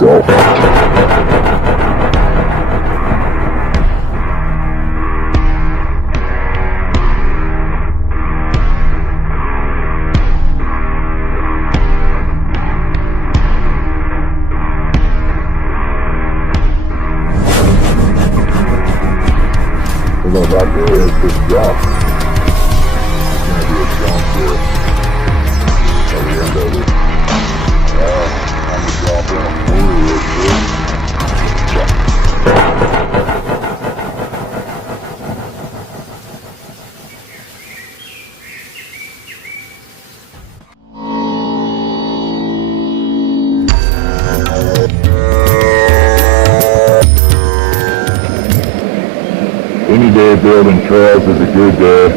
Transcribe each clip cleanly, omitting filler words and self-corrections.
yourself. We're going back there is this drop. It's going to be a jump here at the end of it. I'm going to drop in a 40 real quick. Any day building trails is a good day,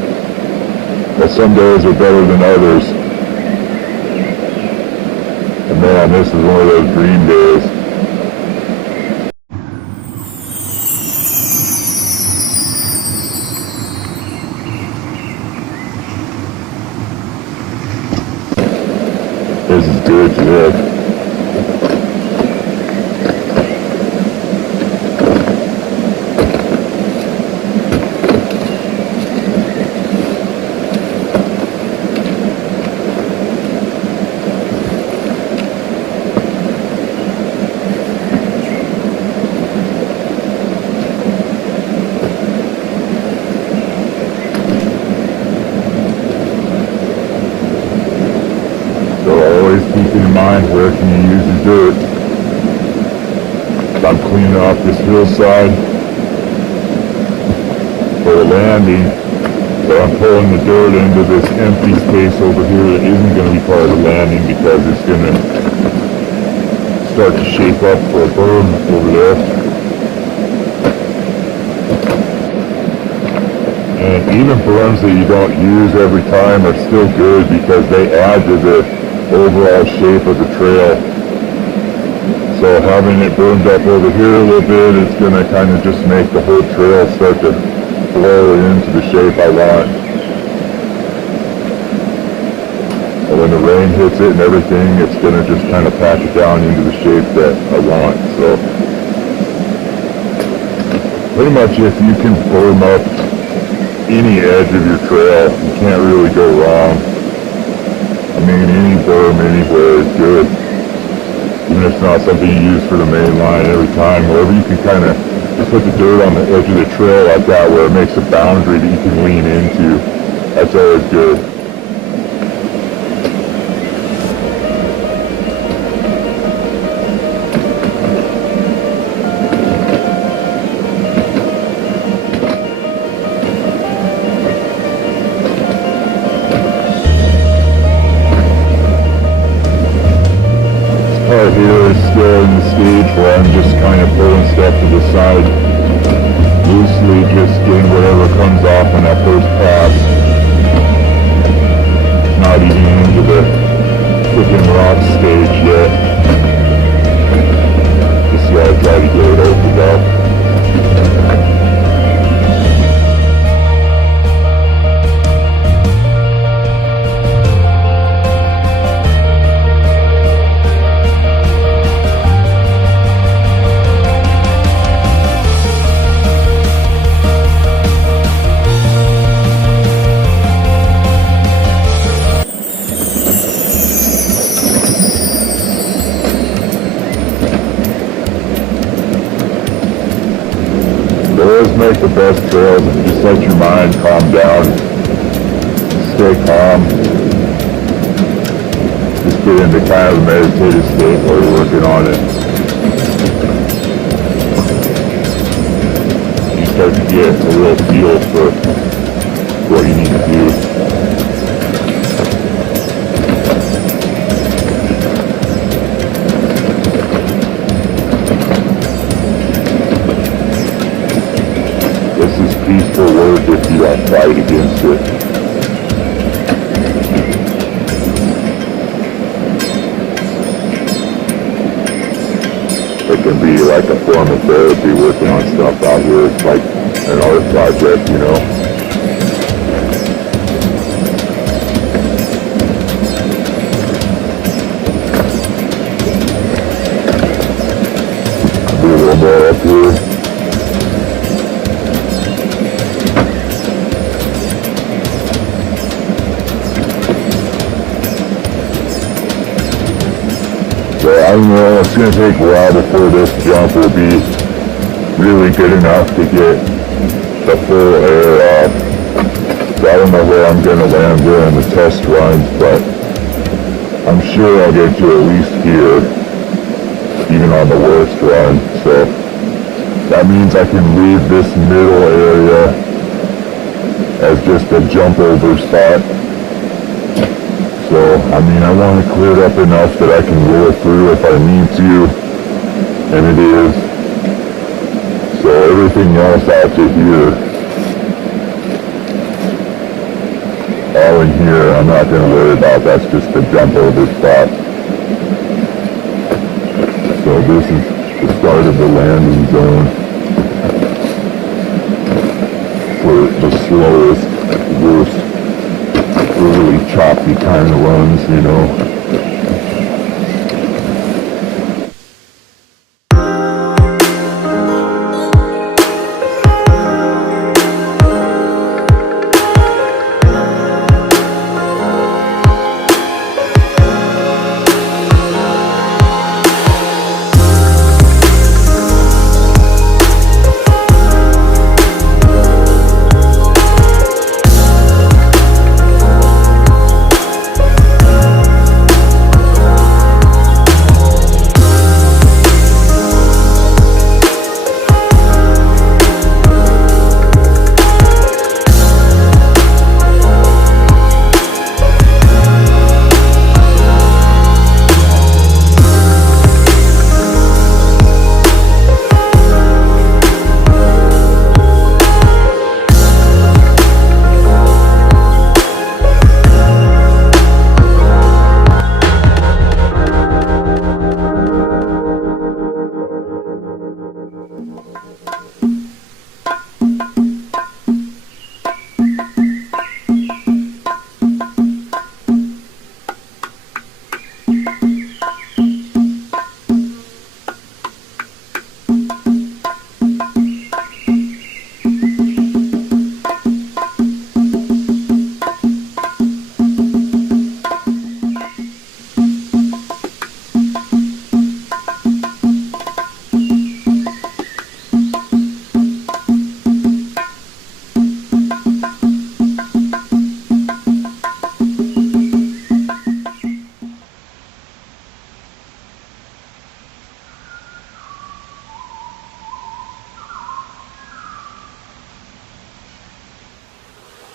but some days are better than others. And man, this is one of those dream days. This is good shit. Keep in mind, where can you use the dirt? I'm cleaning off this hillside for the landing, so I'm pulling the dirt into this empty space over here that isn't going to be part of the landing because it's going to start to shape up for a berm over there. And even berms that you don't use every time are still good because they add to the overall shape of the trail. So having it burned up over here a little bit, it's going to kind of just make the whole trail start to flow into the shape I want. And when the rain hits it and everything, it's going to just kind of pack it down into the shape that I want. So pretty much if you can burn up any edge of your trail, you can't really go wrong. I mean, any berm anywhere is good. Even if it's not something you use for the main line every time, wherever you can kind of just put the dirt on the edge of the trail like that where it makes a boundary that you can lean into, that's always good. Part here is still in the stage where I'm just kind of pulling stuff to the side, loosely just getting whatever comes off on that first pass, not even into the freaking rock stage yet. Just see how I try to get it opened up. Always make the best trails if you just let your mind calm down, stay calm, just get into kind of a meditative state while you're working on it. You start to get a real feel for what you need to do. This is peaceful work if you don't fight against it. It can be like a form of therapy working on stuff out here. It's like an art project, you know. I don't know, it's going to take a while before this jump will be really good enough to get the full air up. So I don't know where I'm going to land during the test runs, but I'm sure I'll get to at least here, even on the worst run. So that means I can leave this middle area as just a jump over spot. So, I mean, I want to clear it up enough that I can roll through if I need to, and it is. So everything else out to here, all in here, I'm not going to worry about. That's just a jump over spot. So this is the start of the landing zone for the slowest, worst, really choppy kind of runs, you know.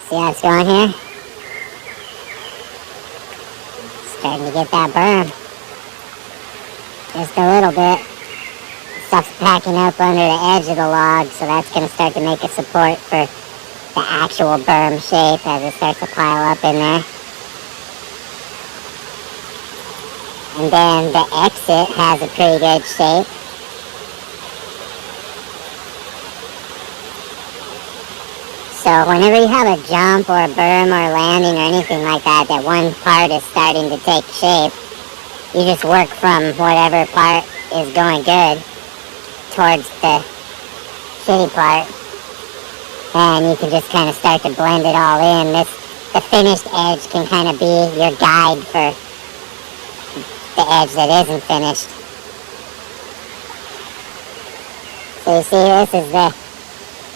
See how it's going here? Starting to get that berm. Just a little bit. Stuff's packing up under the edge of the log, so that's going to start to make a support for the actual berm shape as it starts to pile up in there. And then the exit has a pretty good shape. So whenever you have a jump or a berm or a landing or anything like that, that one part is starting to take shape, you just work from whatever part is going good towards the shitty part, and you can just kind of start to blend it all in. The finished edge can kind of be your guide for the edge that isn't finished. So you see, this is the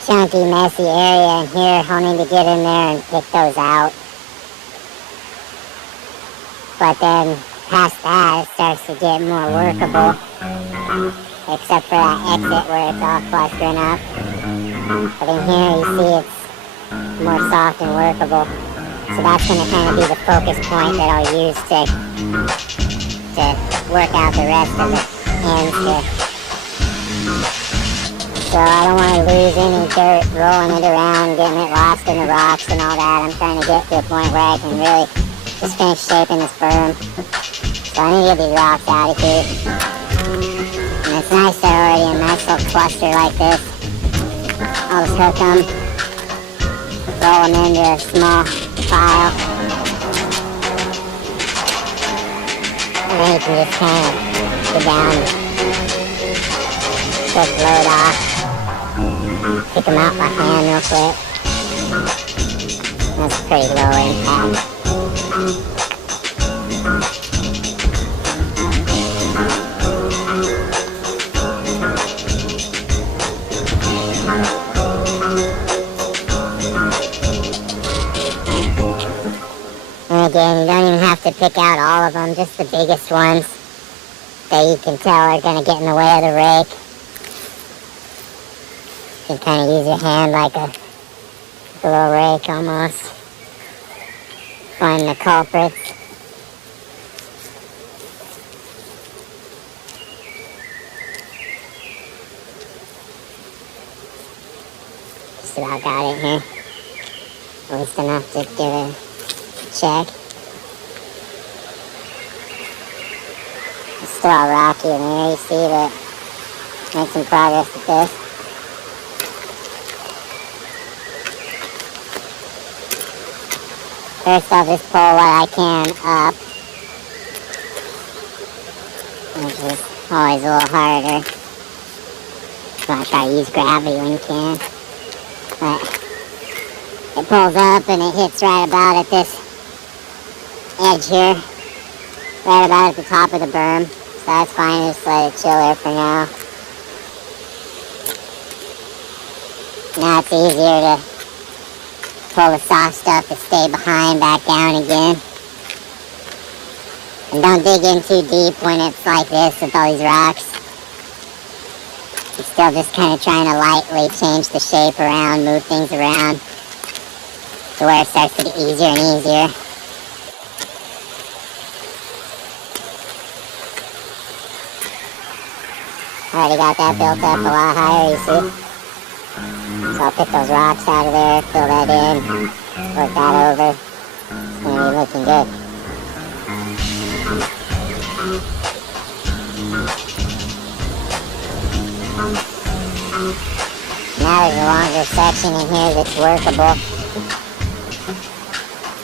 chunky, messy area in here. I'll need to get in there and pick those out. But then past that, it starts to get more workable, except for that exit where it's all clustering up. But in here, you see it's more soft and workable. So that's going to kind of be the focus point that I'll use to work out the rest of the ends here. So I don't want to lose any dirt rolling it around, getting it lost in the rocks and all that. I'm trying to get to a point where I can really just finish shaping this berm. So I need to get these rocks out of here. And it's nice they're already in a nice little cluster like this. I'll just hook them, roll them into a small pile. And then you can just kind of go down and quick load off. Pick them out by hand real quick. That's pretty low impact. again, you don't even have to pick out all of them, just the biggest ones that you can tell are going to get in the way of the rake. You can kind of use your hand like a little rake almost. Find the culprits. Just about got it here. At least enough to give it a check. It's still all rocky in there, you see, but make some progress with this. First I'll just pull what I can up, which is always a little harder. So I try to use gravity when you can. But it pulls up and it hits right about at this edge here. Right about at the top of the berm. So that's fine, just let it chill there for now. Now it's easier to pull the soft stuff to stay behind back down again. And don't dig in too deep when it's like this with all these rocks. I'm still just kind of trying to lightly change the shape around, move things around to where it starts to get easier and easier. Already got that built up a lot higher, you see? So I'll pick those rocks out of there, fill that in, work that over. It's going to be looking good. Now there's a longer section in here that's workable.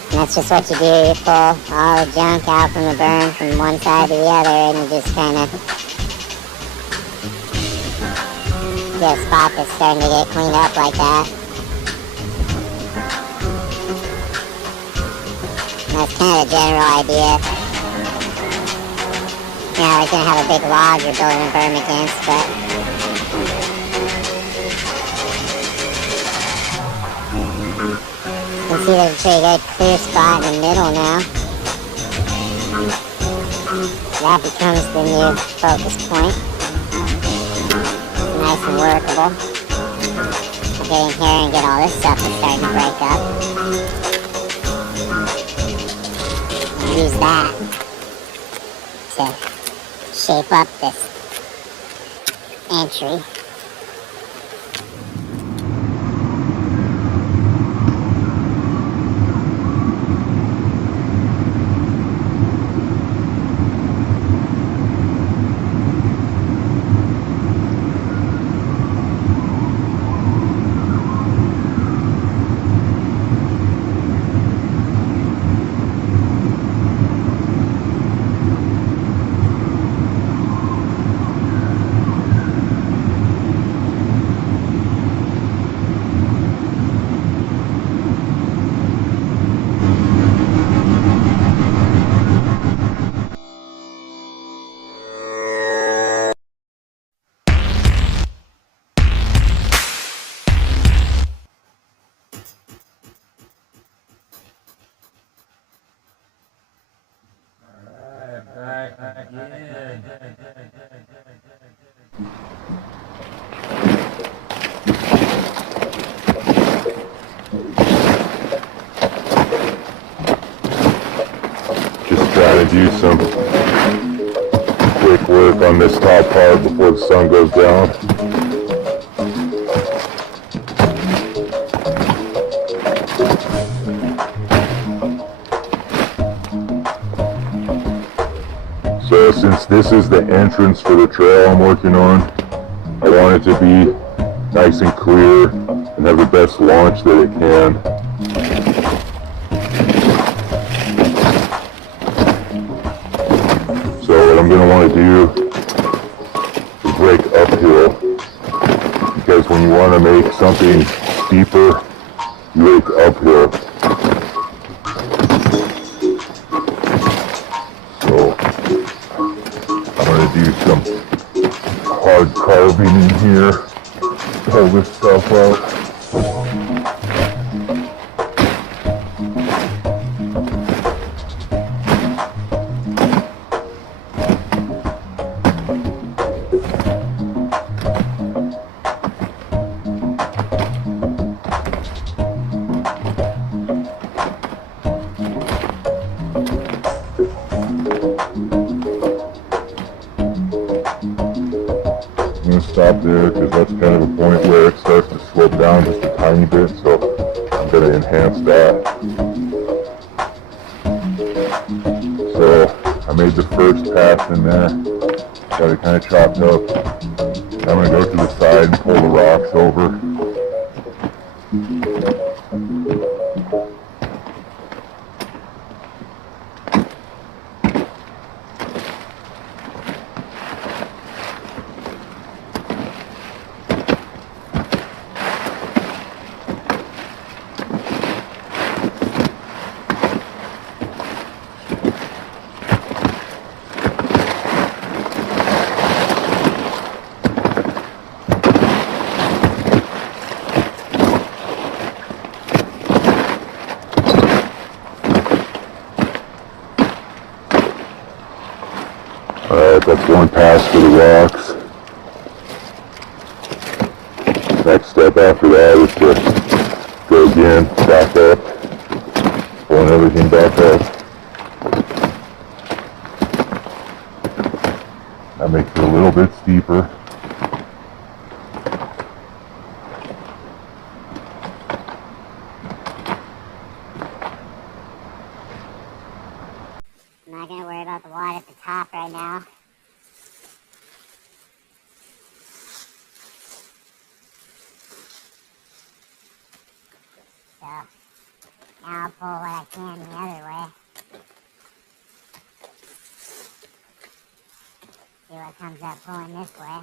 And that's just what you do. You pull all the junk out from the berm from one side to the other and you just kind of get a spot that's starting to get cleaned up like that. And that's kind of the general idea. You know, you're going to have a big log you're building a berm against, but you can see there's a pretty good clear spot in the middle now. That becomes the new focus point. Nice and workable. I'll get in here and get all this stuff that's starting to break up. And use that to shape up this entry. Just trying to do some quick work on this top part before the sun goes down. So since this is the entrance for the trail I'm working on, I want it to be nice and clear and have the best launch that it can. So what I'm going to want to do is break uphill, because when you want to make something steeper, you break uphill. Do some hard carving in here, pull this stuff out. down just a tiny bit, so I'm going to enhance that. So I made the first pass in there, got it kind of chopped up. I'm going to go to the side and pull the rocks over. Alright, that's one pass for the rocks. Next step after that is to go again, back up, pulling everything back up. That makes it a little bit steeper. I'm not going to worry about the water at the top right now. So, now I'll pull what I can the other way. See what comes up pulling this way.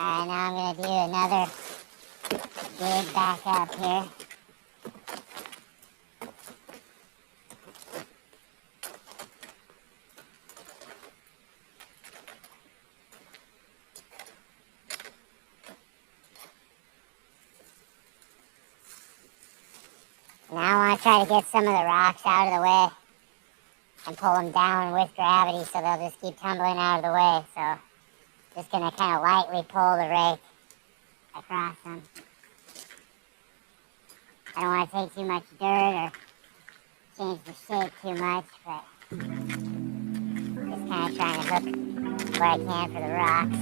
Alright, now I'm going to do another dig back up here. Now I want to try to get some of the rocks out of the way and pull them down with gravity so they'll just keep tumbling out of the way. So just going to kind of lightly pull the rake across them. I don't want to take too much dirt or change the shape too much, but just kind of trying to hook what I can for the rocks.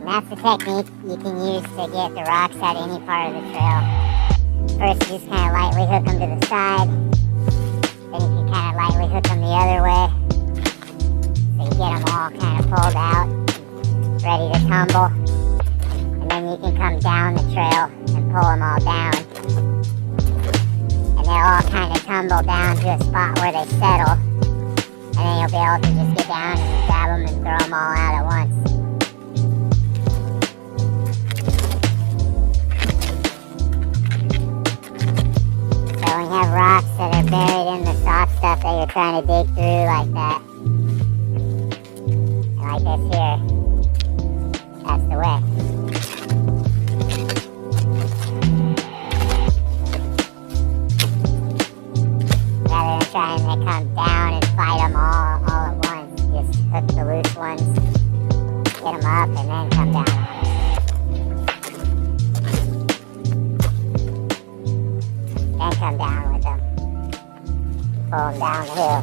And that's the technique you can use to get the rocks out of any part of the trail. First, you just kind of lightly hook them to the side. Then you can kind of lightly hook them the other way. So you get them all kind of pulled out, ready to tumble. And then you can come down the trail and pull them all down. And they'll all kind of tumble down to a spot where they settle. And then you'll be able to just get down and grab them and throw them all out at once. So when you have rocks that are buried in the soft stuff that you're trying to dig through like that, and like this here, that's the way. Rather than trying to come down and fight them all at once, just hook the loose ones, get them up, and then come down on them. Then come down with them. Pull them down the hill.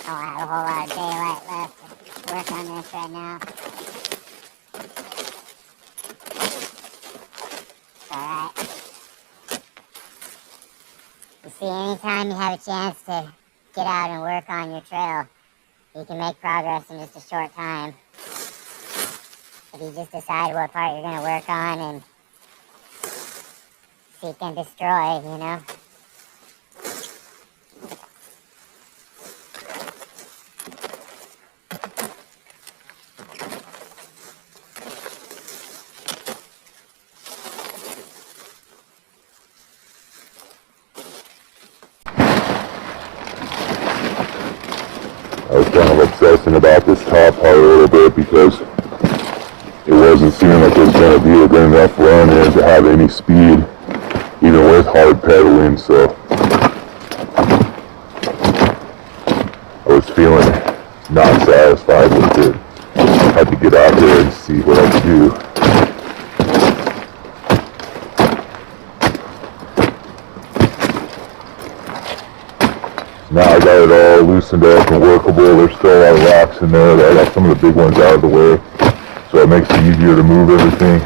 I don't have a whole lot of daylight left to work on this right now. Alright. You see, anytime you have a chance to get out and work on your trail, you can make progress in just a short time. If you just decide what part you're going to work on and seek and destroy, you know. I was kind of obsessing about this top part a little bit because it wasn't seeming like it was going to be a good enough run in to have any speed, even with hard pedaling, so I was feeling not satisfied with it. I had to get out there and see what I could do. Now I got it all loosened up and workable. There's still a lot of rocks in there, but I got some of the big ones out of the way, so it makes it easier to move everything.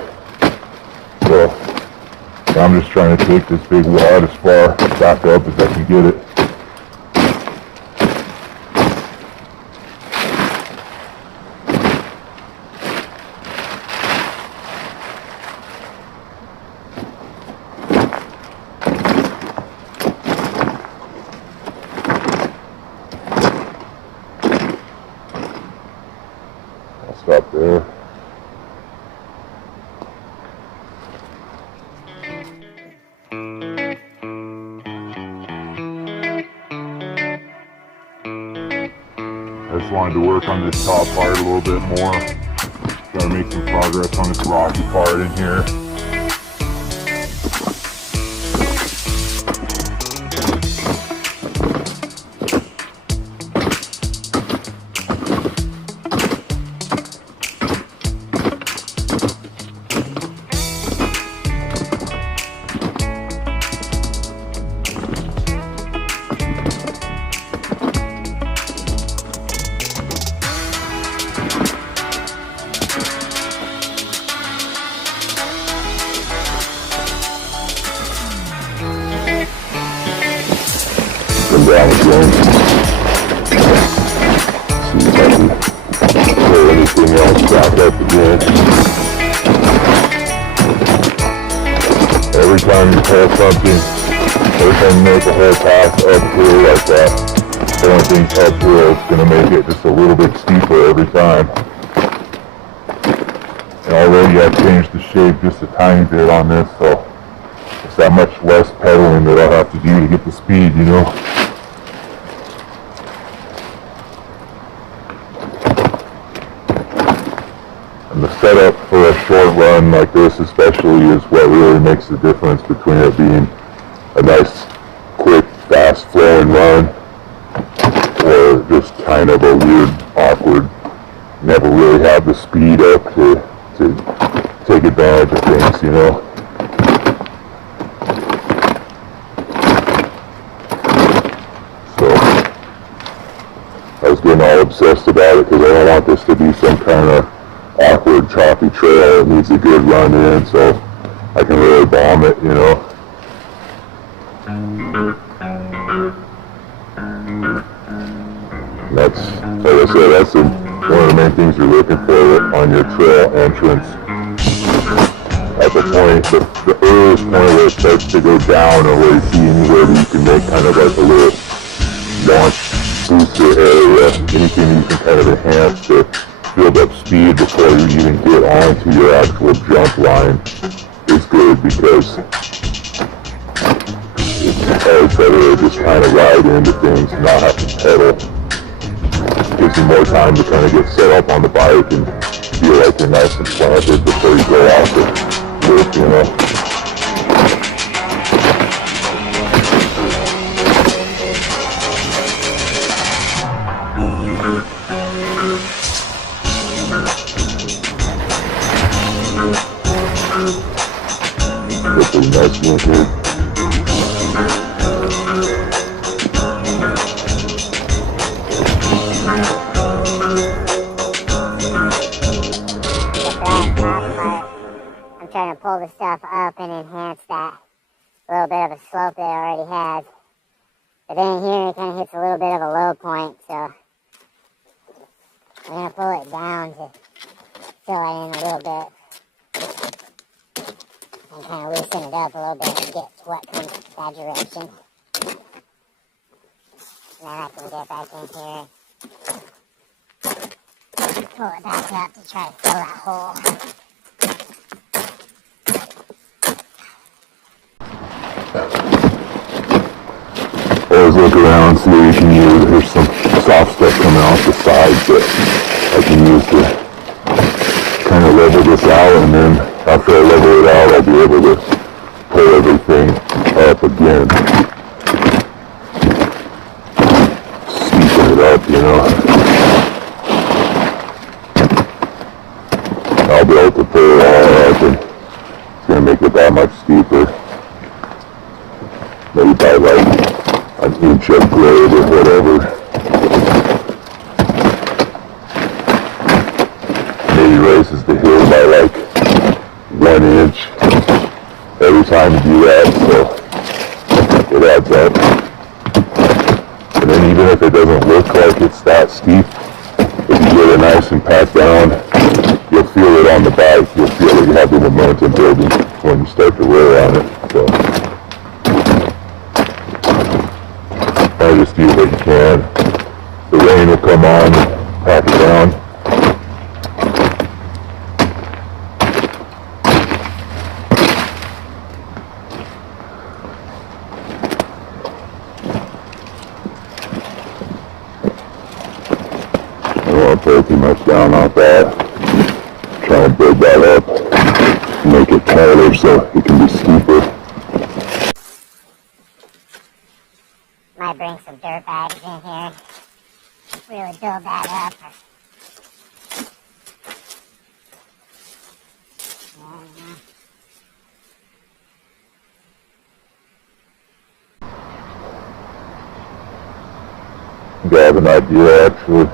So I'm just trying to take this big wad as far back up as I can get it. Stop there. I just wanted to work on this top part a little bit more. Gotta make some progress on this rocky part in here. Come down again. See if I can pull anything else back up again. Every time you pull something, every time you make a whole path uphill like that, pulling things uphill is going to make it just a little bit steeper every time. And already I've changed the shape just a tiny bit on this, so it's that much less pedaling that I'll have to do to get the speed, you know. And the setup for a short run like this especially is what really makes the difference between it being a nice, quick, fast-flowing run or just kind of a weird, awkward, never really have the speed up to take advantage of things, you know. So I was getting all obsessed about it because I don't want this to be some kind of awkward, choppy trail. It needs a good run in so I can really bomb it, you know. That's, like I said, that's one of the main things you're looking for on your trail entrance. At the point, the earliest point where it starts to go down or where you see anywhere that you can make kind of like a little launch booster area, anything you can kind of enhance to build up speed before you even get onto your actual jump line is good because it's always better to just kind of ride into things and not have to pedal. It gives you more time to kind of get set up on the bike and feel like you're nice and planted before you go off the roof, you know. Pretty nice one here. I'm trying to pull the stuff up and enhance that little bit of a slope that it already has. But then here it kind of hits a little bit of a low point, so I'm going to pull it down to fill it in a little bit. And kind of loosen it up a little bit and get what comes that direction. And then I can get back in here, pull it back up to try to fill that hole. Well, always look around, see what you can use. There's some soft stuff coming off the sides that I can use to kind of level this out, and then after I level it out, I'll be able to pull everything up again. Steepen it up, you know. I'll be able to pull it all up, and it's going to make it that much steeper. Maybe by like an inch of grade or whatever. Maybe raises the hill by like 1 inch every time you do that, so it adds up. And then even if it doesn't look like it's that steep, if you get it nice and packed down, you'll feel it on the bike. You'll feel that you have the momentum building when you start to roll on it. So I just do what you can. The rain will come on, pack it down. I don't want to pull too much down off that. Try and build that up, make it taller so it can be steeper. Might bring some dirt bags in here. Really build that up. I think I have an idea actually.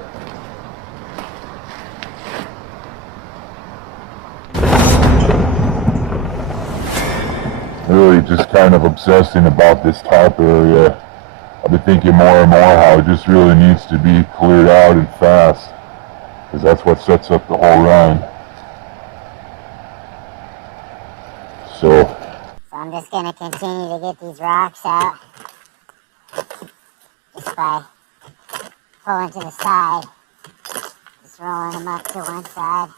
Really just kind of obsessing about this top area. I've been thinking more and more how it just really needs to be cleared out and fast, because that's what sets up the whole run. So I'm just going to continue to get these rocks out just by pulling to the side, just rolling them up to one side.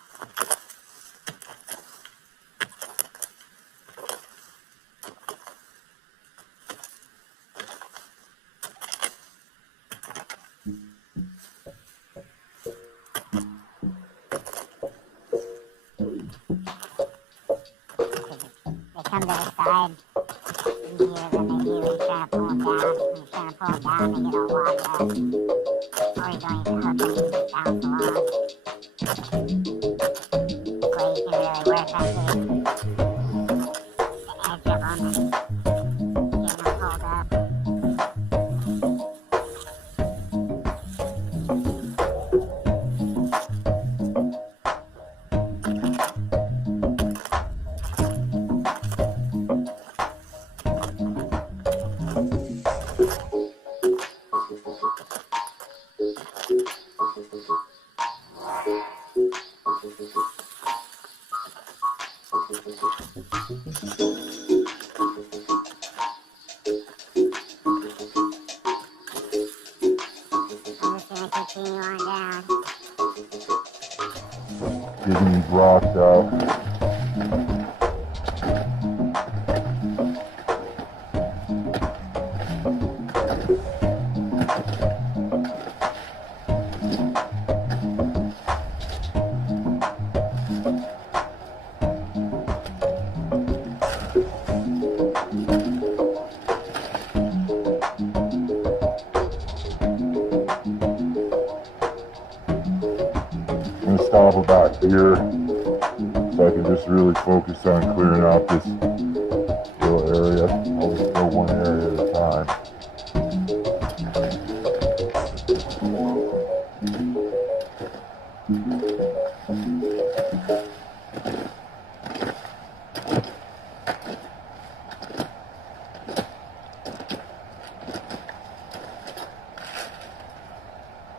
Come to the side easier than they do when you're trying to pull them down. When you're trying to pull them down, they get all locked up. Or you don't even hook them, you just bounce along. This way you can really work on getting the edge of them and getting them pulled up. Continue on down. getting these rocks out. Stop about here so I can just really focus on clearing out this little area. I'll just go one area at a time.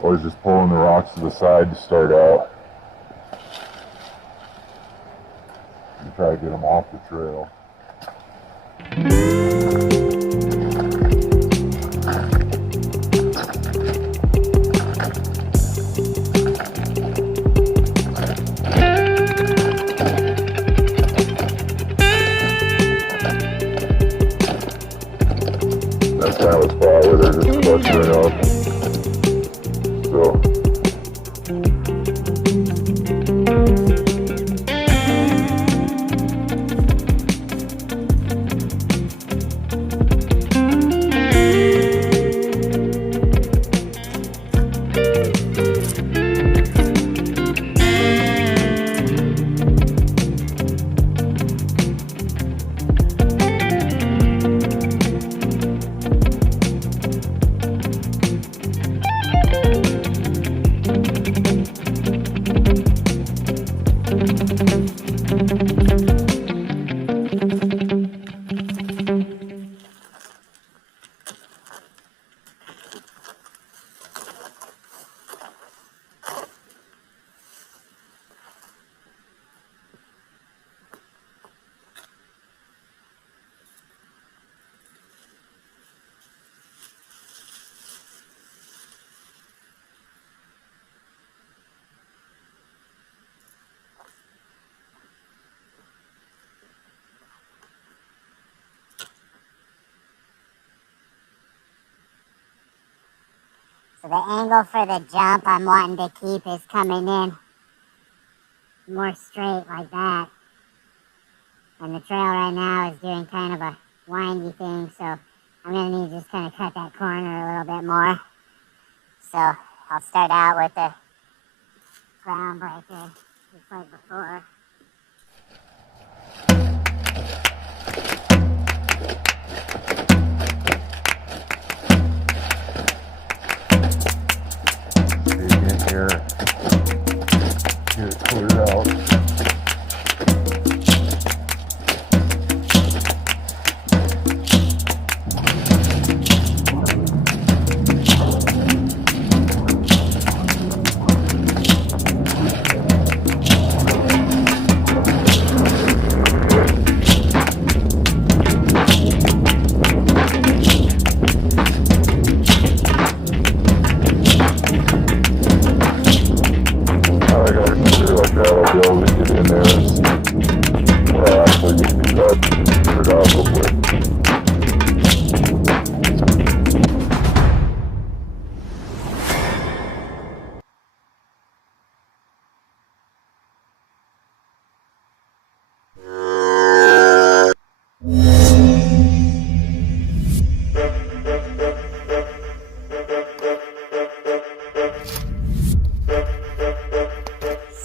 Always just pulling the rocks to the side to start out. Try to get them off the trail. That's how it's far yeah, they're just clustering up. So. So the angle for the jump I'm wanting to keep is coming in more straight like that. And the trail right now is doing kind of a windy thing, so I'm going to need to just kind of cut that corner a little bit more. So I'll start out with the ground breaker, just like before. Here, get it cleared out.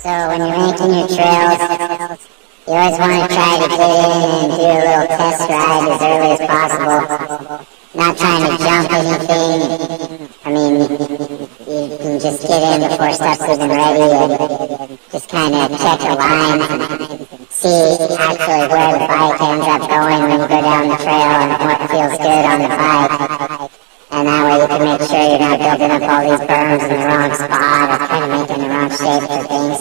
So when you're making your trails, you always want to try to get in and do a little test ride as early as possible. Not trying to jump anything. I mean, you can just get in before stuff's even ready and just kind of check the lines and see actually where the bike ends up going when you go down the trail and what feels good on the bike. And that way you can make sure you're not building up all these berms in the wrong spot or kind of making the wrong shape for things.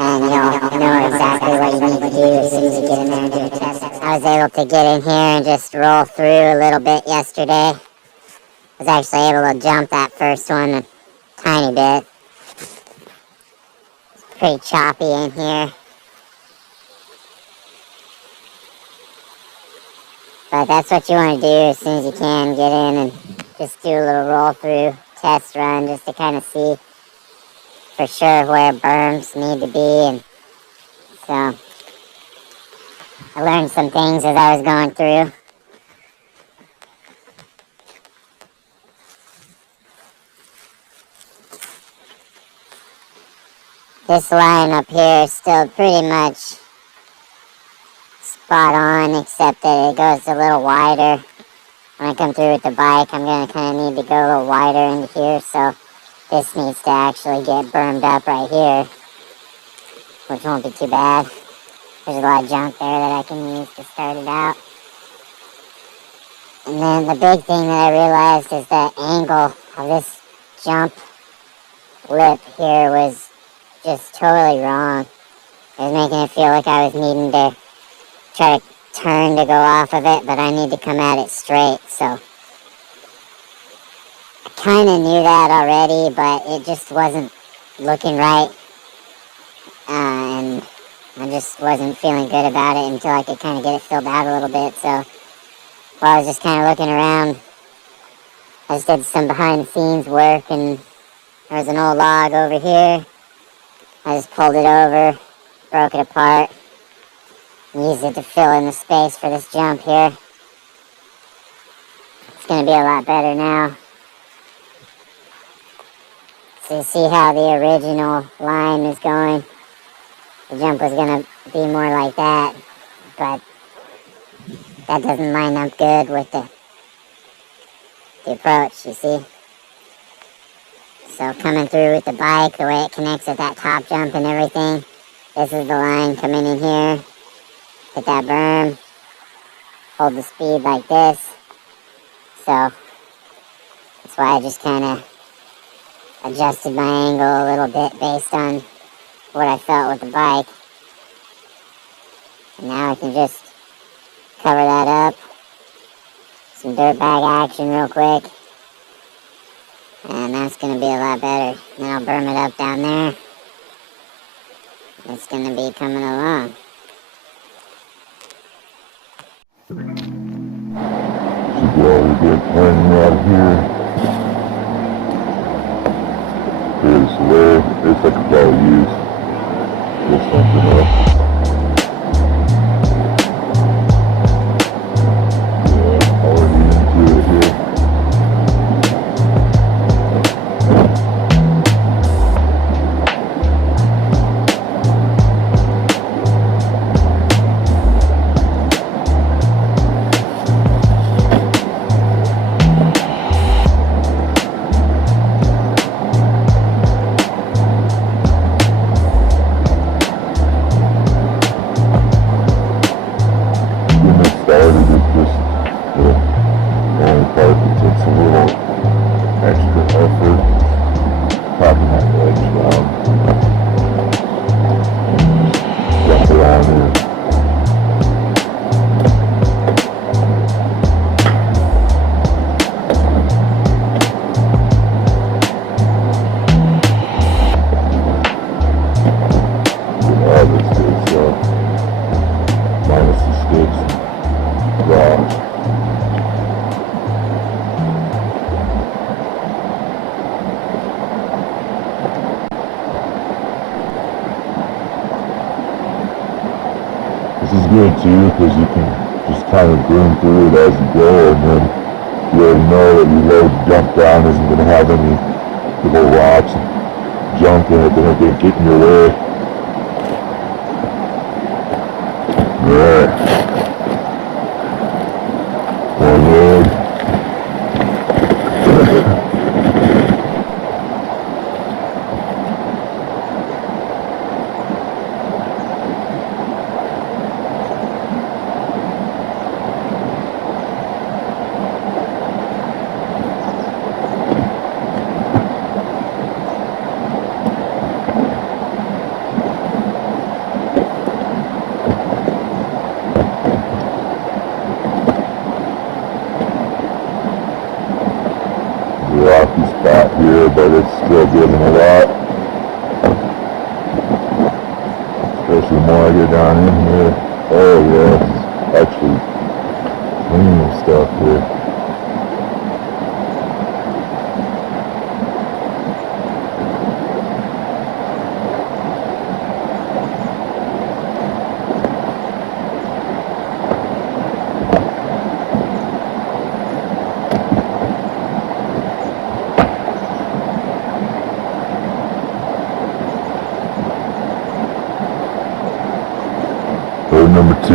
And you'll know exactly what you need to do as soon as you get in there and do a test. I was able to get in here and just roll through a little bit yesterday. I was actually able to jump that first one a tiny bit. It's pretty choppy in here. But that's what you want to do as soon as you can. Get in and just do a little roll through test run just to kind of see for sure where berms need to be. And so I learned some things as I was going through. This line up here is still pretty much spot on, except that it goes a little wider. When I come through with the bike, I'm going to kind of need to go a little wider into here, so this needs to actually get bermed up right here, which won't be too bad. There's a lot of junk there that I can use to start it out. And then the big thing that I realized is the angle of this jump lip here was just totally wrong. It was making it feel like I was needing to try to turn to go off of it, but I need to come at it straight, so I kind of knew that already, but it just wasn't looking right, and I just wasn't feeling good about it until I could kind of get it filled out a little bit. So while I was just kind of looking around I just did some behind the scenes work, and there was an old log over here. I just pulled it over, broke it apart, and used it to fill in the space for this jump here. It's going to be a lot better now. So you see how the original line is going. The jump was going to be more like that, but that doesn't line up good with the approach, you see. So coming through with the bike, the way it connects with that top jump and everything, this is the line coming in here, hit that berm, hold the speed like this. So that's why I just kind of adjusted my angle a little bit based on what I felt with the bike. And now I can just cover that up. Some dirt bag action real quick. And that's going to be a lot better. And then I'll berm it up down there. It's going to be coming along. Well, we get plenty out here. Here's low. It's like a ball use. Pull something up. Yeah, already into it here. This is good too, because you can just kind of groom through it as you go, and then you already know that your low jump down isn't going to have any little rocks and junk in it that are going to get in your way. Alright. Forward. Rocky spot here, but it's still giving a lot. Especially the more I get down in here. Oh yeah, it's actually cleaning stuff here. Bird number 2.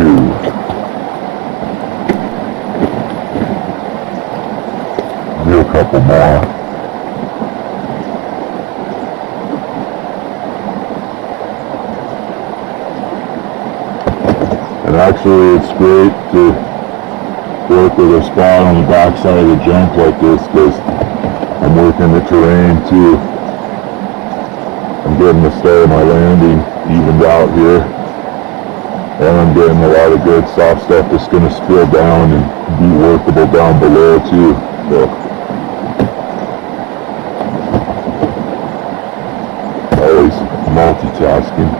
Do a couple more. And actually it's great to work with a spot on the backside of the jump like this, because I'm working the terrain too. I'm getting the start of my landing evened out here. And I'm getting a lot of good soft stuff that's going to spill down and be workable down below too. So always multitasking.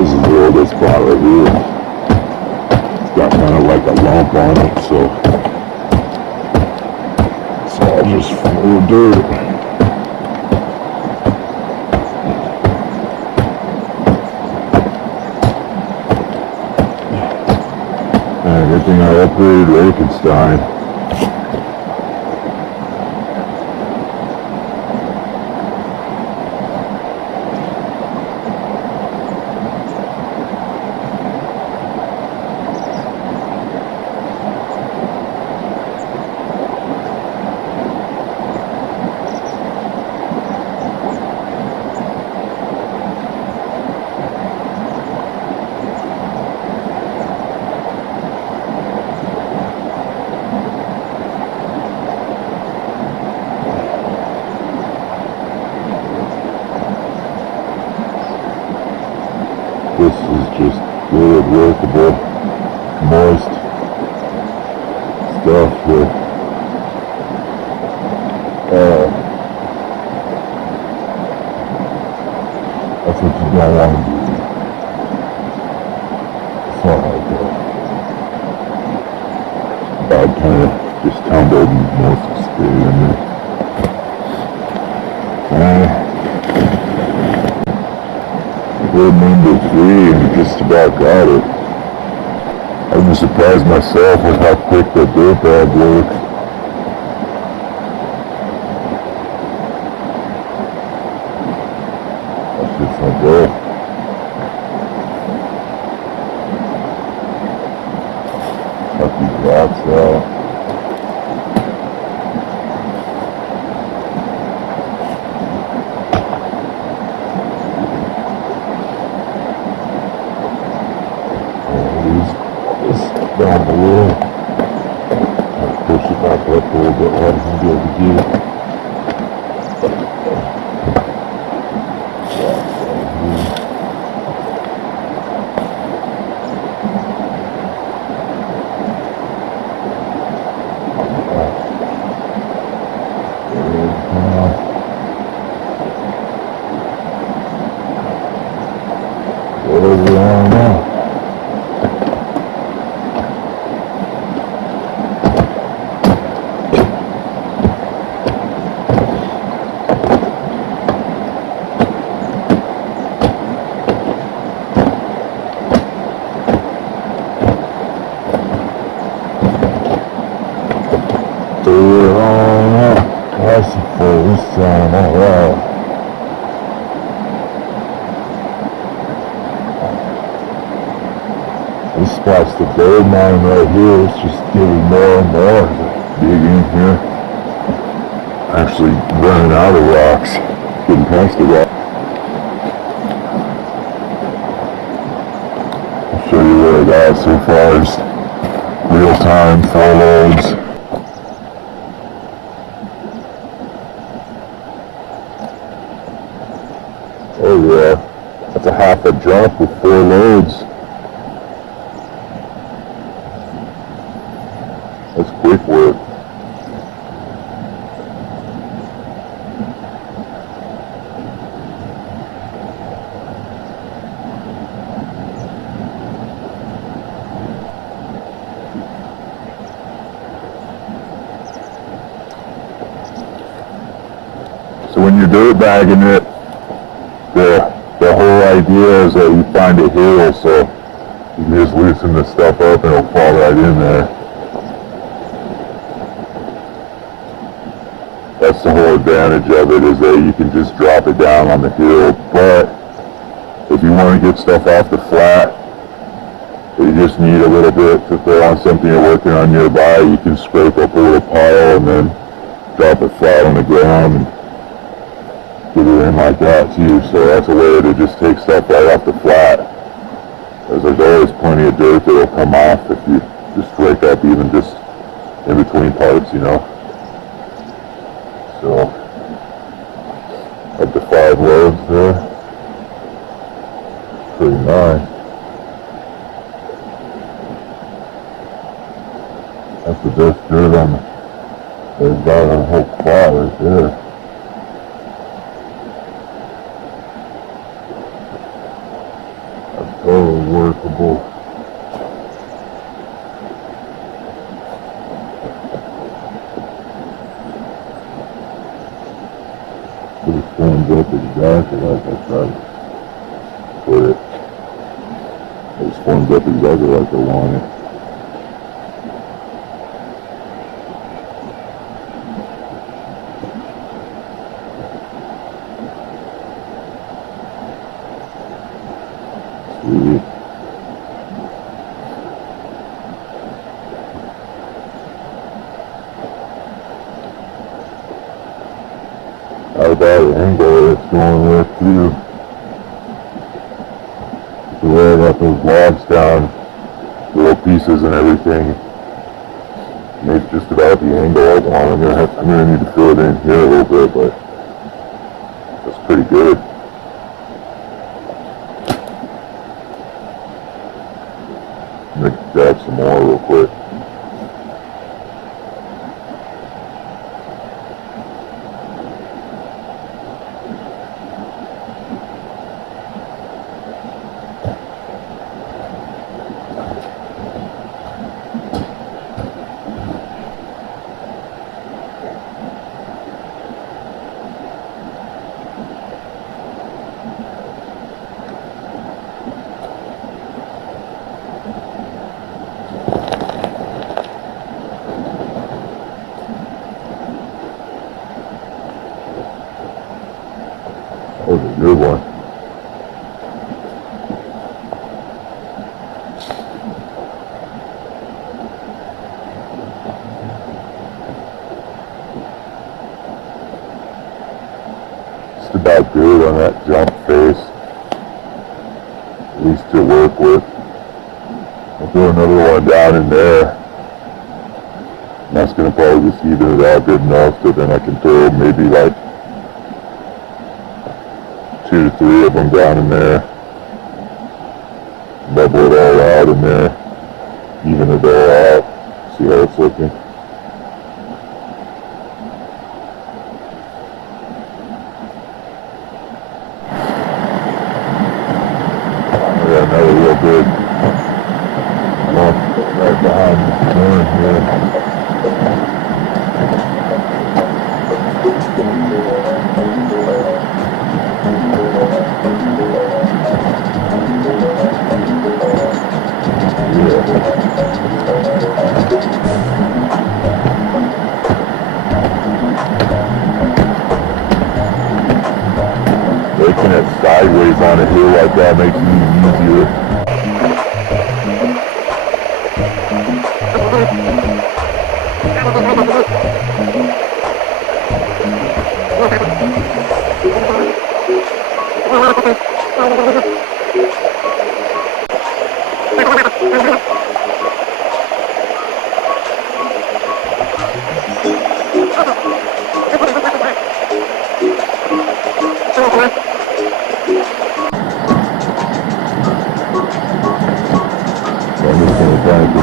This is a little bit spot right here. It's got kind of like a lump on it, so it's all just full of dirt. Good thing I upgraded Rakenstein. This is just good, workable, moist stuff that that's what you don't want to do. It's not like that. Bad kind of just tumbled and most of it stayed in there. We're number 3 and just about got it. I was surprised myself with how quick that dirt bag works. That's just not good. Cut these rocks out. Down below. I'll push it back up a little bit while I can be able to get it. Whatever I know. This time, alright. This spot's the gold mine right here. It's just getting more and more as I dig in here. Actually running out of rocks. Getting past the rock. I'll show you what I got so far. Just real time, 4 loads. Oh yeah, that's a half a jump with 4 loads. That's quick work. So when you're dirt bagging it, the whole idea is that you find a hill, so you can just loosen the stuff up and it'll fall right in there. That's the whole advantage of it, is that you can just drop it down on the hill. But if you want to get stuff off the flat, you just need a little bit to throw on something you're working on nearby. You can scrape up a little pile and then drop it flat on the ground and get it in like that too. So that's a way to just take stuff right off the flat, because there's always plenty of dirt that'll come off if you just rake up even just in between parts, you know. So up to 5 loads there. Pretty nice. That's the best dirt on there's about a whole quad right there. That's totally workable. forms up exactly like I tried to put it. It just forms up exactly like I want it. Sweet. How about the angle it's going with too? The way I got those logs down, little pieces and everything, made just about the angle I want. I'm gonna need to fill it in here a little bit, but that's pretty good. I'm gonna grab some more real quick. That was a good one. Just about good on that jump face. At least to work with. I'll throw another one down in there. And that's going to probably just even it out good enough so then I can throw maybe like 2 to 3 of them down in there. Level it all out in there. Even it all out. See how it's looking. I got another real big lump right behind this corn here. Making it sideways on a hill like that makes it even easier.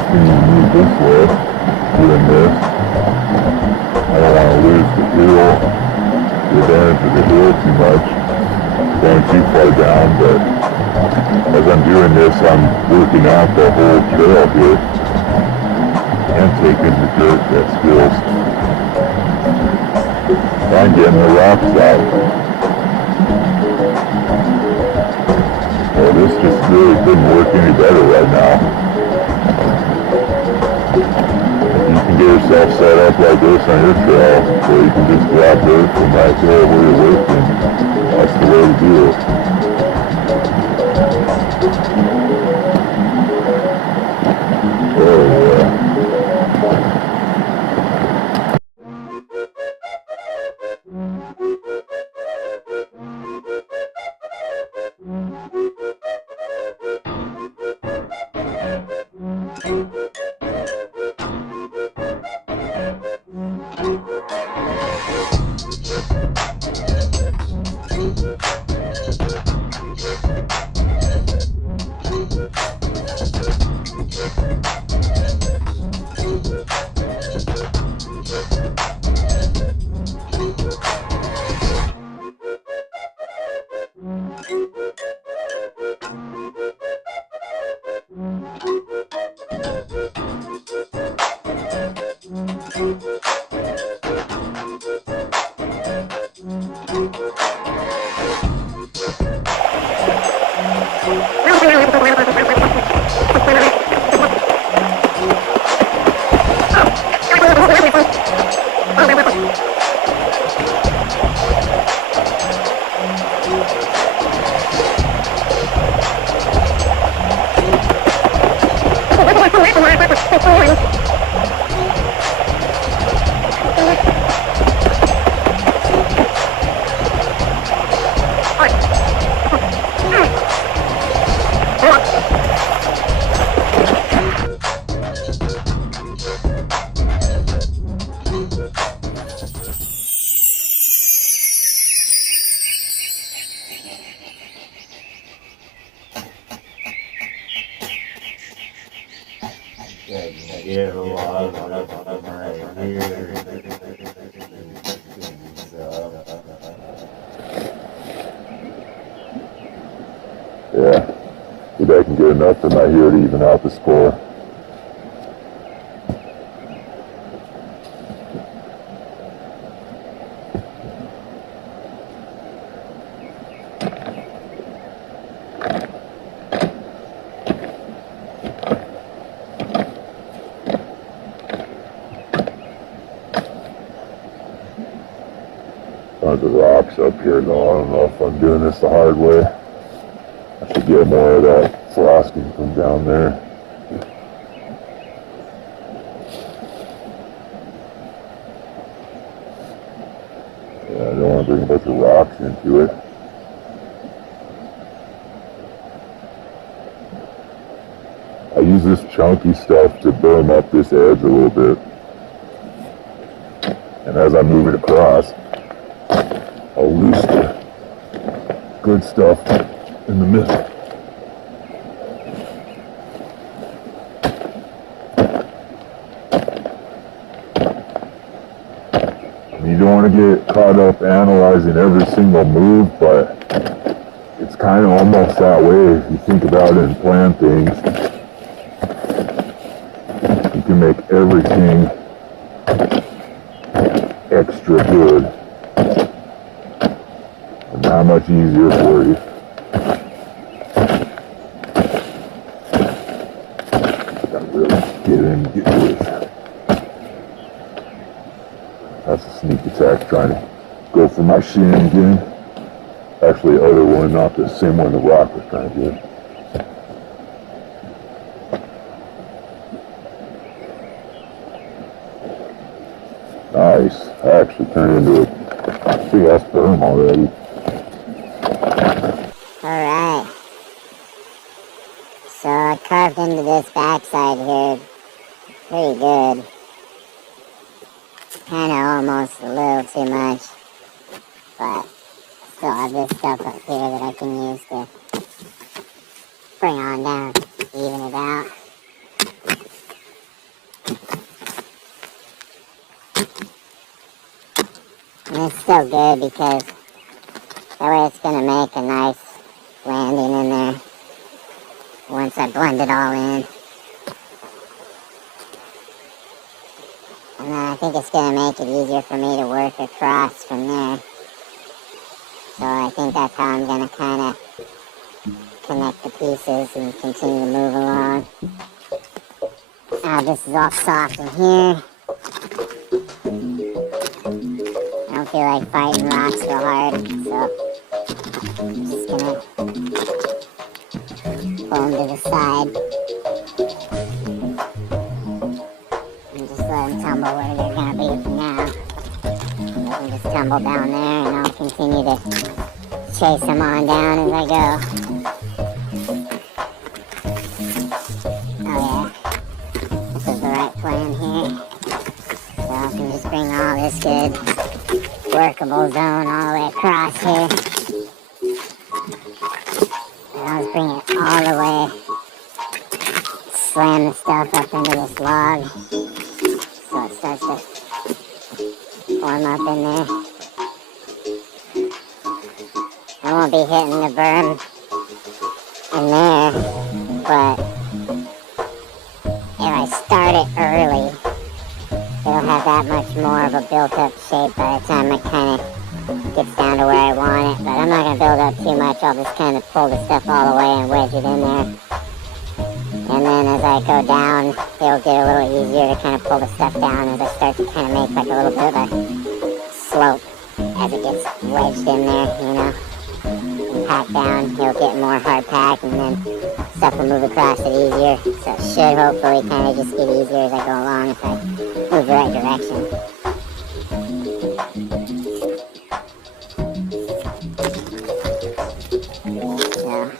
Move this way, doing this. I don't want to lose the hill, the advantage of the hill too much, going too far down, but as I'm doing this, I'm working out the whole trail here, and taking the dirt that spills, and getting the rocks out. Well, this just really couldn't work any better right now. You can get yourself set up like this on your trail, where you can just grab dirt from right there where you're working. That's the way to do it. Oh yeah. that get a lot of my ears. Yeah, maybe I can get enough from my here to even out the score. Tons of rocks up here though. I don't know if I'm doing this the hard way. I should get more of that frosting from down there. Yeah, I don't want to bring a bunch of rocks into it. I use this chunky stuff to burn up this edge a little bit. And as I move it across, I'll loose the good stuff in the middle. You don't want to get caught up analyzing every single move, but it's kind of almost that way if you think about it and plan things. You can make everything extra good and that much easier for you. Gotta really get in and get this. That's a sneak attack trying to go for my shin again. Actually, the other one, not the same one the rock was trying to do. Nice. I actually turned into a big ass berm already. Alright. So I carved into this backside here pretty good. Kinda almost a little too much. But still have this stuff up here that I can use to bring on down, even it out. And it's still good because that way it's going to make a nice landing in there once I blend it all in. And then I think it's going to make it easier for me to work across from there. So I think that's how I'm going to kind of connect the pieces and continue to move along. Now this is all soft in here. I don't feel like fighting rocks so hard, so I'm just gonna pull them to the side and just let them tumble where they're gonna be for now. They can just tumble down there and I'll continue to chase them on down as I go. Oh yeah, this is the right plan here. So I can just bring all this good workable zone all the way across here. And I'll just bring it all the way, slam the stuff up into this log so it starts to form up in there. I won't be hitting the berm in there, but if I start it early, it'll have that much more of a built-up shape by the time it kind of gets down to where I want it. But I'm not going to build up too much. I'll just kind of pull the stuff all the way and wedge it in there. And then as I go down, it'll get a little easier to kind of pull the stuff down as I start to kind of make like a little bit of a slope as it gets wedged in there, you know. And pack down, it'll get more hard pack, and then stuff will move across it easier. So it should hopefully kind of just get easier as I go along if I move the right direction. So,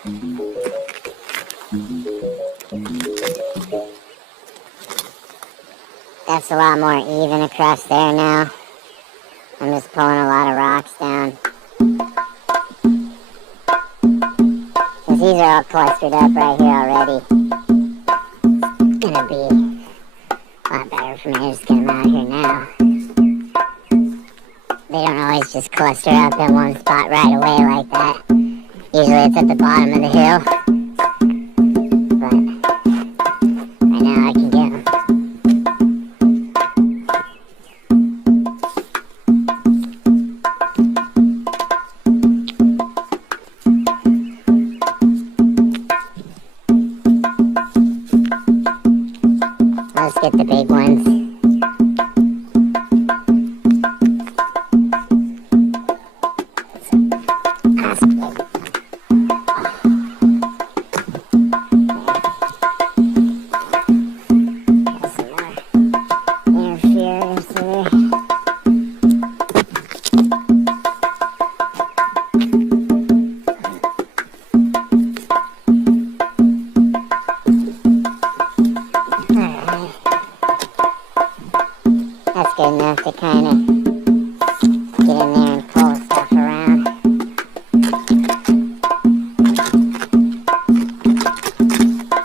that's a lot more even across there now. I'm just pulling a lot of rocks down. Since these are all clustered up right here already, it's gonna be separate from here. Just get them out here now. They don't always just cluster up in one spot right away like that. Usually it's at the bottom of the hill. But right now I can get them. Let's get the big ones. That's good enough to kind of get in there and pull stuff around.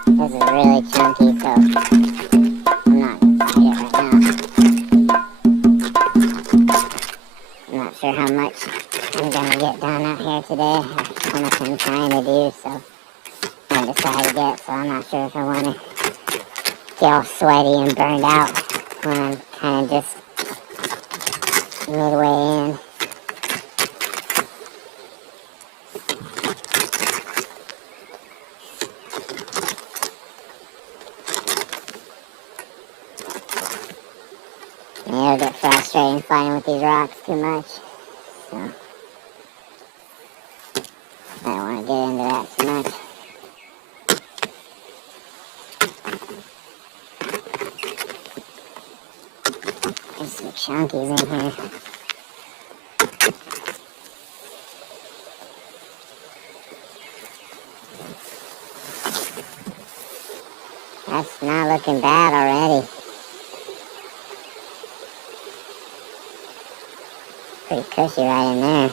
This is really chunky, so I'm not going to bite it right now. I'm not sure how much I'm going to get done out here today, how much I'm trying to do, so I decided yet, so I'm not sure if I want to get all sweaty and burned out when I'm kind of just midway in. Yeah, it'll get frustrating fighting with these rocks too much, so I don't want to get into that too much. There's some chunkies in here. That's not looking bad already. Pretty cushy right in there.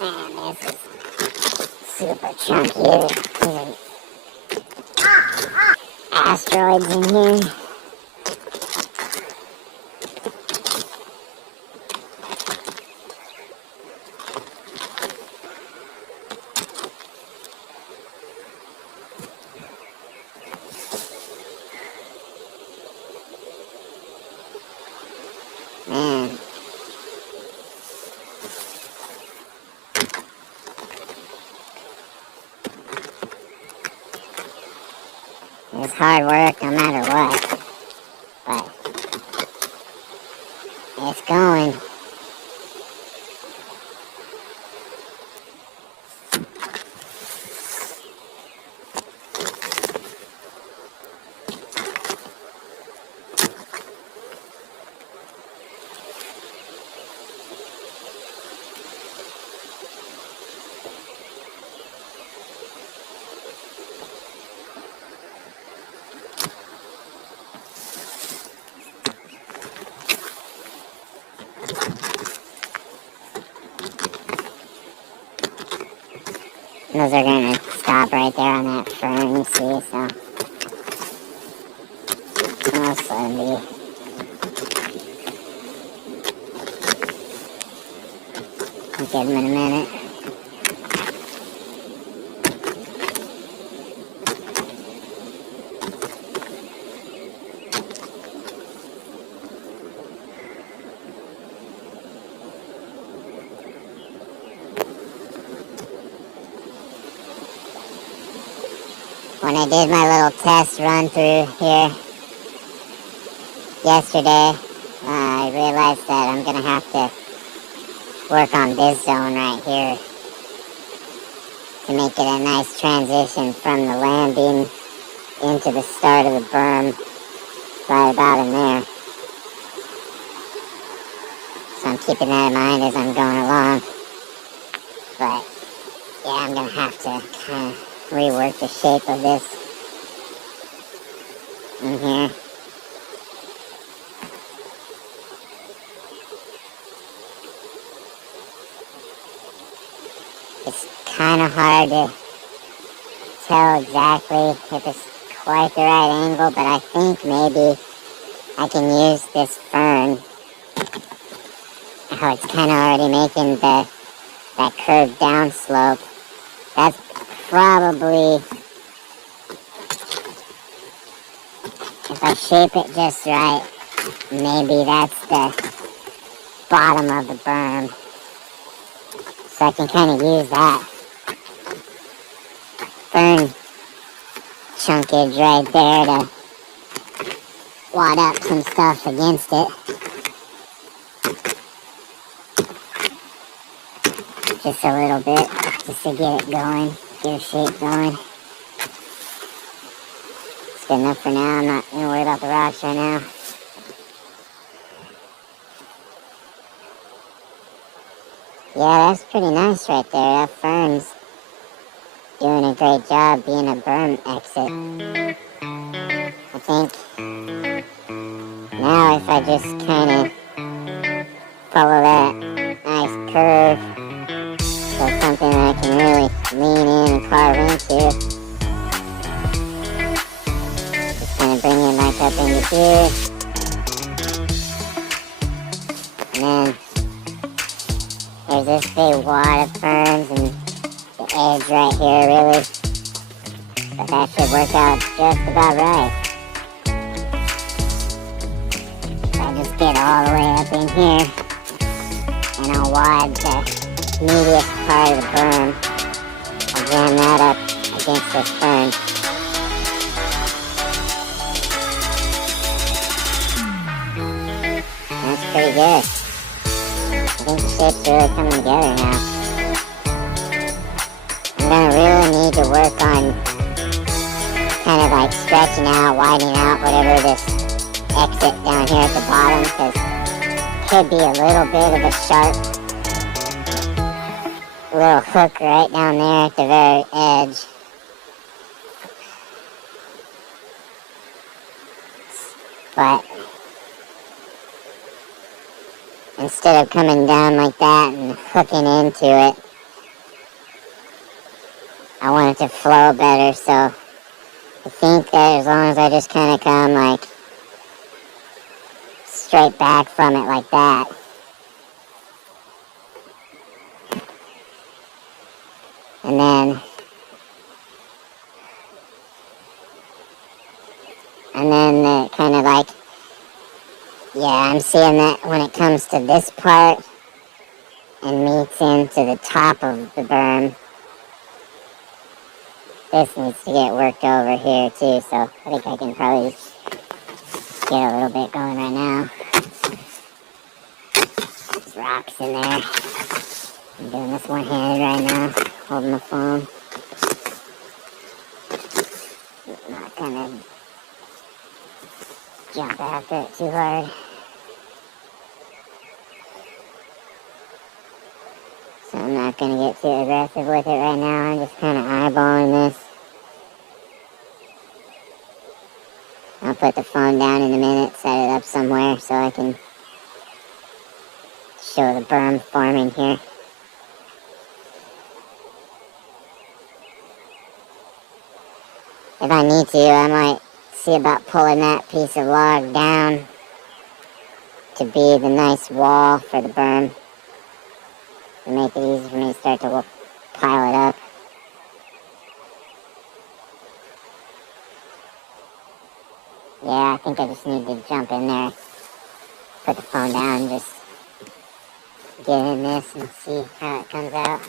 Man, this is super chunky. There's asteroids in here. Man. It's hard work no matter what, but it's going. Those are going to stop right there on that fern, you see, so I'll let them be. I'll give them in a minute. When I did my little test run through here yesterday, I realized that I'm going to have to work on this zone right here to make it a nice transition from the landing into the start of the berm right about in there. So I'm keeping that in mind as I'm going along. But yeah, I'm going to have to kind of rework the shape of this in here. It's kind of hard to tell exactly if it's quite the right angle, but I think maybe I can use this fern. How it's kind of already making that curved down slope. That's probably, if I shape it just right, maybe that's the bottom of the berm. So I can kind of use that fern chunkage right there to wad up some stuff against it. Just a little bit, just to get it going, get a shape going. It's good enough for now. I'm not going to worry about the rocks right now. Yeah, that's pretty nice right there. That fern's doing a great job being a berm exit. I think now if I just kind of follow that nice curve, so something that I can really lean in and carve into. Just kind of bring it back up into here. And then there's this big wad of ferns and the edge right here really. But that should work out just about right. So I just get all the way up in here and I'll wad the medius part of the berm. I'll jam that up against this fern. That's pretty good. I think the shape's really coming together now. I'm gonna really need to work on kind of like stretching out, widening out whatever this exit down here at the bottom, because it could be a little bit of a sharp little hook right down there at the very edge. But instead of coming down like that and hooking into it, I want it to flow better, so I think that as long as I just kind of come like straight back from it like that, and then the kind of like, yeah, I'm seeing that when it comes to this part and meets into the top of the berm, this needs to get worked over here too, so I think I can probably get a little bit going right now. There's rocks in there. I'm doing this one-handed right now, holding the phone. Not gonna jump after it too hard. So I'm not gonna get too aggressive with it right now. I'm just kind of eyeballing this. I'll put the phone down in a minute, set it up somewhere so I can show the berm forming here. If I need to, I might see about pulling that piece of log down to be the nice wall for the berm, to make it easy for me to start to pile it up. Yeah, I think I just need to jump in there, put the phone down, just get in this and see how it comes out.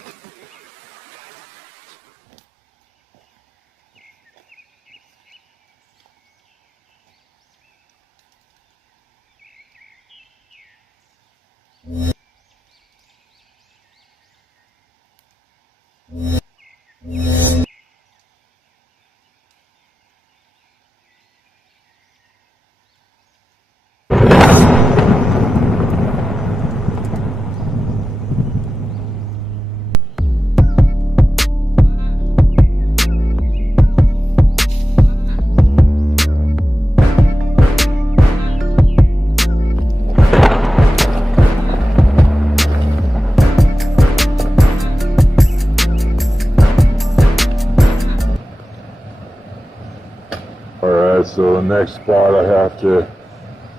So the next spot I have to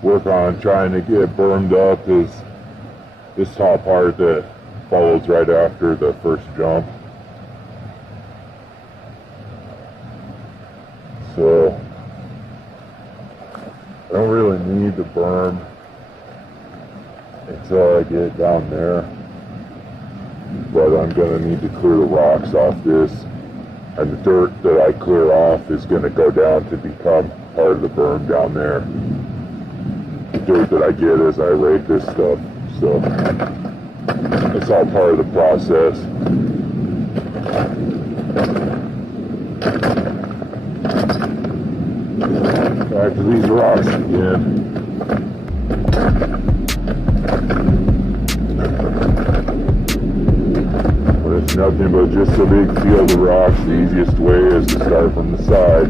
work on trying to get bermed up is this top part that follows right after the first jump. So I don't really need the berm until I get down there, but I'm gonna need to clear the rocks off this, and the dirt that I clear off is gonna go down to become part of the berm down there. The dirt that I get as I rake this stuff, so it's all part of the process. Back to these rocks again. But it's nothing but just a big field of rocks. The easiest way is to start from the side.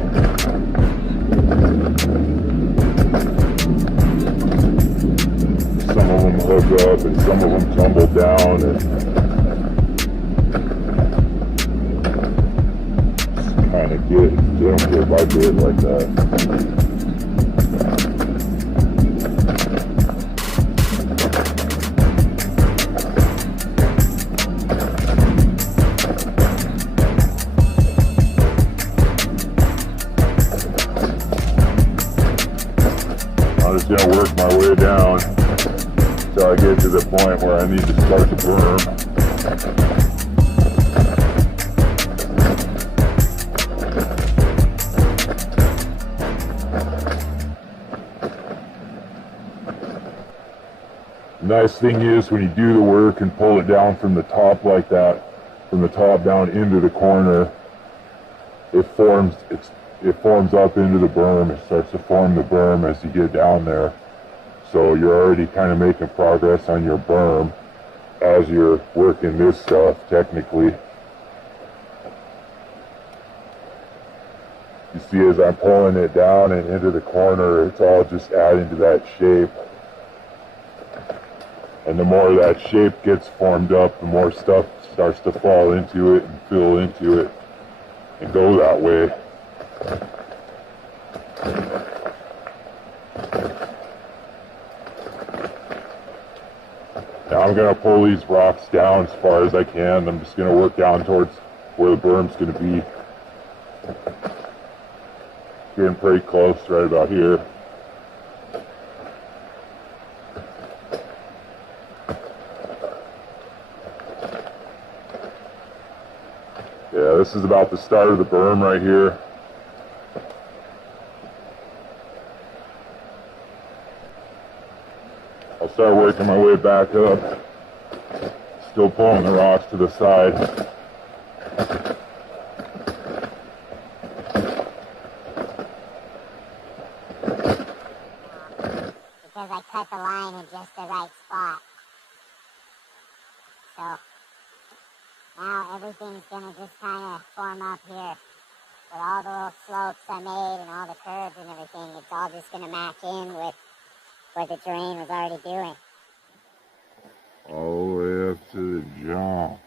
Some of them hook up and some of them tumble down, and just kind of get them bit by bit like that. I'm just gonna work my way down until I get to the point where I need to start the berm. The nice thing is when you do the work and pull it down from the top like that, from the top down into the corner, it forms up into the berm. It starts to form the berm as you get down there. So you're already kind of making progress on your berm as you're working this stuff technically. You see, as I'm pulling it down and into the corner, it's all just adding to that shape. And the more that shape gets formed up, the more stuff starts to fall into it and fill into it and go that way. Now I'm going to pull these rocks down as far as I can. I'm just going to work down towards where the berm's going to be. Getting pretty close right about here. Yeah, this is about the start of the berm right here. I'll start working my way back up. Still pulling the rocks to the side. Because I cut the line in just the right spot. So now everything's gonna just kind of form up here. With all the little slopes I made and all the curves and everything, it's all just gonna match in with what the terrain was already doing. All the way up to the jump.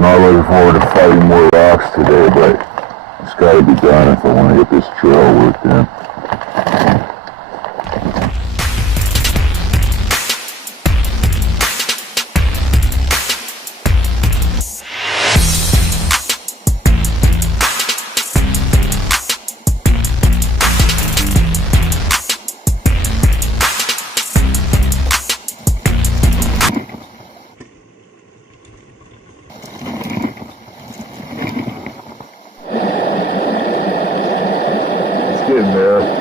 Not looking forward to fighting more rocks today, but it's got to be done if I want to get this trail worked in. Getting there.